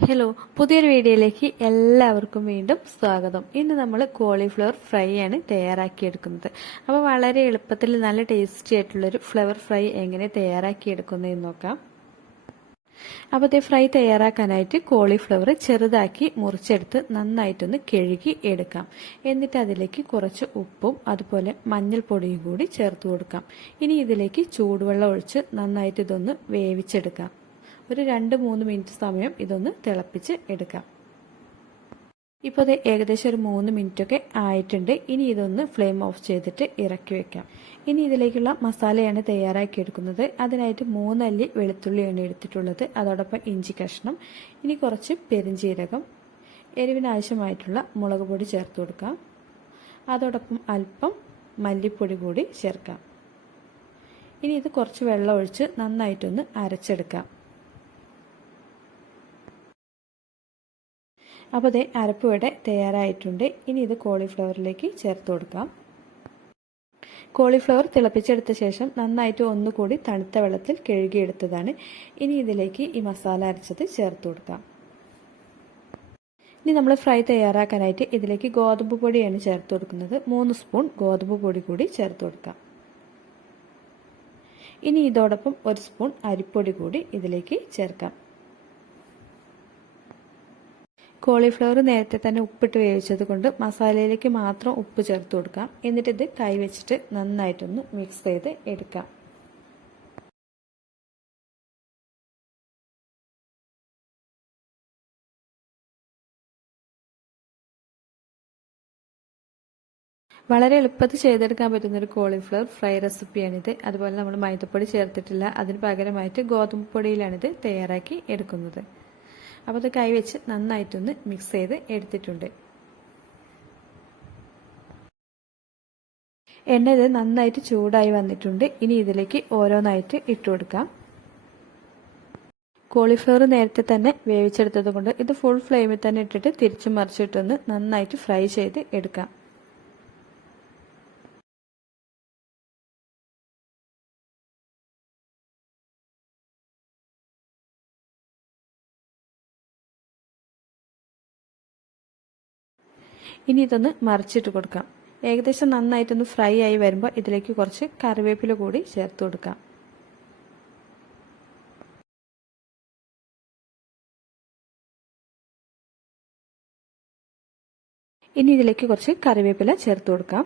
Hello പുതിയൊരു വീഡിയോയിലേക്ക് എല്ലാവർക്കും വീണ്ടും സ്വാഗതം. ഇന്ന് നമ്മൾ കോളിഫ്ലവർ ഫ്രൈ ആണ് തയ്യാറാക്കിയെടുക്കുന്നത്. അപ്പോൾ വളരെ എളുപ്പത്തിൽ നല്ല ടേസ്റ്റി ആയിട്ടുള്ളൊരു ഫ്ലവർ ഫ്രൈ എങ്ങനെ തയ്യാറാക്കിയെടുക്കുന്നതെന്ന് നോക്കാം. അപ്പോൾ ഇത് ഫ്രൈ തയ്യാറാക്കാനായിട്ട് കോളിഫ്ലവർ ചെറുതാക്കി മുറിച്ചെടുത്ത് നന്നായിട്ടൊന്ന് കഴുകി എടുക്കാം. എന്നിട്ട് അതിലേക്ക് കുറച്ച് ഉപ്പും അതുപോലെ മഞ്ഞൾപ്പൊടിയും കൂടി ചേർത്ത് കൊടുക്കാം. ഇനി ഇതിലേക്ക് ചൂടുവെള്ളം ഒഴിച്ച് നന്നായിട്ട് ഇതൊന്ന് വേവിച്ചെടുക്കാം. ഒരു രണ്ട് മൂന്ന് മിനിറ്റ് സമയം ഇതൊന്ന് തിളപ്പിച്ച് എടുക്കാം. ഇപ്പോൾ ഇത് ഏകദേശം ഒരു മൂന്ന് മിനിറ്റൊക്കെ ആയിട്ടുണ്ട്. ഇനി ഇതൊന്ന് ഫ്ലെയിം ഓഫ് ചെയ്തിട്ട് ഇറക്കി വെക്കാം. ഇനി ഇതിലേക്കുള്ള മസാലയാണ് തയ്യാറാക്കി എടുക്കുന്നത്. അതിനായിട്ട് മൂന്നല്ലി വെളുത്തുള്ളിയാണ് എടുത്തിട്ടുള്ളത്. അതോടൊപ്പം ഇഞ്ചി കഷ്ണം ഇനി കുറച്ച് പെരിഞ്ചീരകം എരിവിനാവശ്യമായിട്ടുള്ള മുളക് പൊടി ചേർത്ത് കൊടുക്കാം. അതോടൊപ്പം അല്പം മല്ലിപ്പൊടി കൂടി ചേർക്കാം. ഇനി ഇത് കുറച്ച് വെള്ളം ഒഴിച്ച് നന്നായിട്ടൊന്ന് അരച്ചെടുക്കാം. അപ്പോൾ അതേ അരപ്പ് തയ്യാറായിട്ടുണ്ട്. ഇനി ഇത് കോളിഫ്ലവറിലേക്ക് ചേർത്ത് കൊടുക്കാം. കോളിഫ്ലവർ തിളപ്പിച്ചെടുത്ത ശേഷം നന്നായിട്ട് ഒന്നുകൂടി തണുത്ത വെള്ളത്തിൽ കഴുകിയെടുത്തതാണ്. ഇനി ഇതിലേക്ക് ഈ മസാല അരച്ചത് ചേർത്ത് കൊടുക്കാം. ഇനി നമ്മൾ ഫ്രൈ തയ്യാറാക്കാനായിട്ട് ഇതിലേക്ക് ഗോതമ്പ് പൊടിയാണ് ചേർത്ത് കൊടുക്കുന്നത്. മൂന്ന് സ്പൂൺ ഗോതമ്പ് പൊടി കൂടി ചേർത്ത് കൊടുക്കാം. ഇനി ഇതോടൊപ്പം ഒരു സ്പൂൺ അരിപ്പൊടി കൂടി ഇതിലേക്ക് ചേർക്കാം. കോളിഫ്ലവർ നേരത്തെ തന്നെ ഉപ്പിട്ട് വേവിച്ചത് കൊണ്ട് മസാലയിലേക്ക് മാത്രം ഉപ്പ് ചേർത്ത് കൊടുക്കാം. എന്നിട്ട് ഇത് കൈ വെച്ചിട്ട് നന്നായിട്ടൊന്ന് മിക്സ് ചെയ്ത് എടുക്കാം. വളരെ എളുപ്പത്തിൽ ചെയ്തെടുക്കാൻ പറ്റുന്ന ഒരു കോളിഫ്ലവർ ഫ്രൈ റെസിപ്പിയാണിത്. അതുപോലെ നമ്മൾ മൈദപ്പൊടി ചേർത്തിട്ടില്ല. അതിന് പകരമായിട്ട് ഗോതമ്പ് പൊടിയിലാണിത് തയ്യാറാക്കി എടുക്കുന്നത്. അപ്പോൾ അത് കൈവച്ച് നന്നായിട്ടൊന്ന് മിക്സ് ചെയ്ത് എടുത്തിട്ടുണ്ട്. എണ്ണ ഇത് നന്നായിട്ട് ചൂടായി വന്നിട്ടുണ്ട്. ഇനി ഇതിലേക്ക് ഓരോന്നായിട്ട് ഇട്ട് കൊടുക്കാം. കോളിഫ്ലവർ നേരത്തെ തന്നെ വേവിച്ചെടുത്തത് കൊണ്ട് ഇത് ഫുൾ ഫ്ലെയിമിൽ തന്നെ ഇട്ടിട്ട് തിരിച്ചു മറിച്ചിട്ടൊന്ന് നന്നായിട്ട് ഫ്രൈ ചെയ്ത് എടുക്കാം. ഇനി ഇതൊന്ന് മറിച്ചിട്ട് കൊടുക്കാം. ഏകദേശം നന്നായിട്ടൊന്ന് ഫ്രൈ ആയി വരുമ്പോൾ ഇതിലേക്ക് കുറച്ച് കറിവേപ്പില കൂടി ചേർത്ത് കൊടുക്കാം. ഇനി ഇതിലേക്ക് കുറച്ച് കറിവേപ്പില ചേർത്ത് കൊടുക്കാം.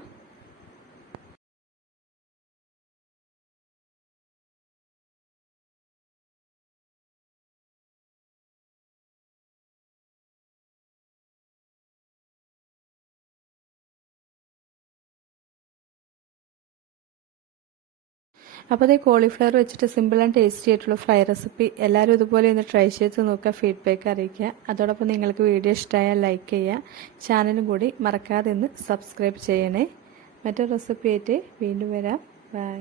അപ്പോൾ ഈ കോളിഫ്ലവർ വെച്ചിട്ട് സിമ്പിൾ ആൻഡ് ടേസ്റ്റി ആയിട്ടുള്ള ഫ്രൈ റെസിപ്പി എല്ലാവരും ഇതുപോലെ ഒന്ന് ട്രൈ ചെയ്ത് നോക്കുക ഫീഡ്ബാക്ക് അറിയിക്കുക. അതോടൊപ്പം നിങ്ങൾക്ക് വീഡിയോ ഇഷ്ടമായാൽ ലൈക്ക് ചെയ്യുക. ചാനലും കൂടി മറക്കാതെ ഒന്ന് സബ്സ്ക്രൈബ് ചെയ്യണേ. മറ്റൊരു റെസിപ്പി ആയിട്ട് വീണ്ടും വരാം. ബൈ